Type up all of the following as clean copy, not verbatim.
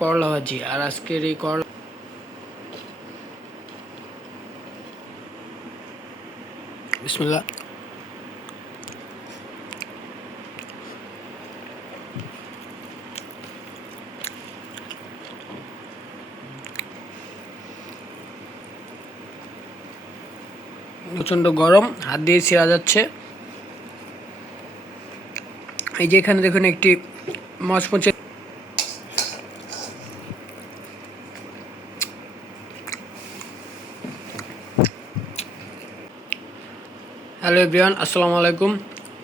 করলা ভাজি। আর আজকের এই করলা বিসমিল্লাহ। প্রচন্ড গরম, হাত দিয়ে ছিঁড়া যাচ্ছে। এই যে এখানে দেখুন একটি মচমচে হ্যালো এভরিওয়ান, আসসালামু আলাইকুম।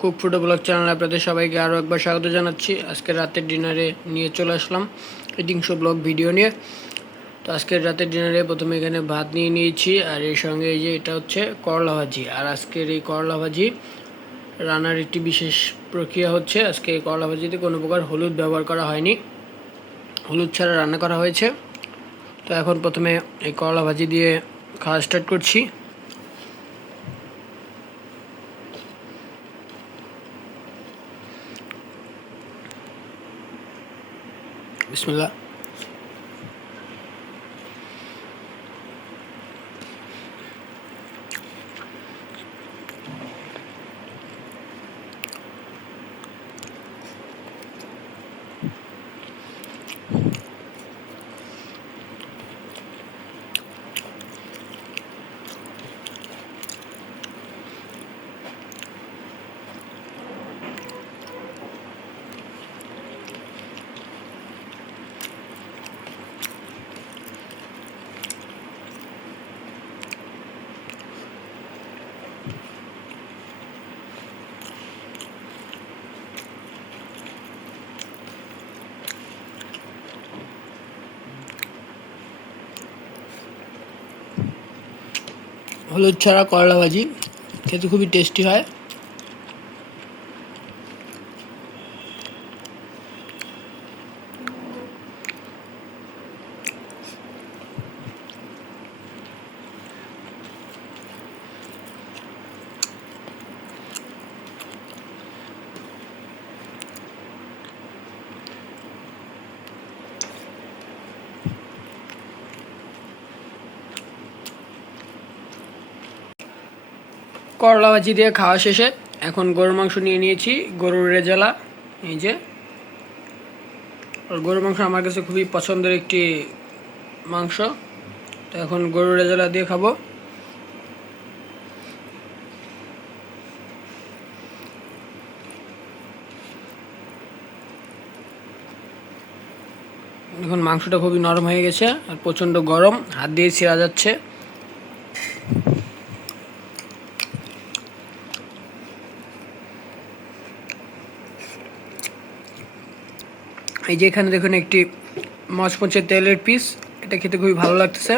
কুক ফুড ব্লগ চ্যানেলে আপনাদের সবাইকে আরও একবার স্বাগত জানাচ্ছি। আজকে রাতের ডিনারে নিয়ে চলে আসলাম ইটিং শো ব্লগ ভিডিও নিয়ে। তো আজকের রাতের ডিনারে প্রথমে এখানে ভাত নিয়ে নিয়েছি, আর এর সঙ্গে এই যে এটা হচ্ছে করলা ভাজি। আর আজকের এই করলা ভাজি রান্নার একটি বিশেষ প্রক্রিয়া হচ্ছে, আজকে এই করলা ভাজিতে কোনো প্রকার হলুদ ব্যবহার করা হয়নি, হলুদ ছাড়া রান্না করা হয়েছে। তো এখন প্রথমে এই করলা ভাজি দিয়ে খাওয়া স্টার্ট করছি। বিসমিল্লাহ। হলুদ ছাড়া করলা ভাজি খেতে খুবই টেস্টি হয়। করলা ভাজি দিয়ে খাওয়া শেষে এখন গরুর মাংস নিয়ে নিয়েছি, গরুর রেজালা। এই যে গরুর মাংস আমার কাছে খুবই পছন্দের একটি মাংস। তো এখন গরুর রেজালা দিয়ে খাবো। এখন মাংসটা খুবই নরম হয়ে গেছে আর প্রচণ্ড গরম, হাত দিয়ে ছিঁড়া যাচ্ছে। এই যে এখানে দেখুন একটি মচমচে তেলের পিস, এটা খেতে খুবই ভালো লাগতেছে।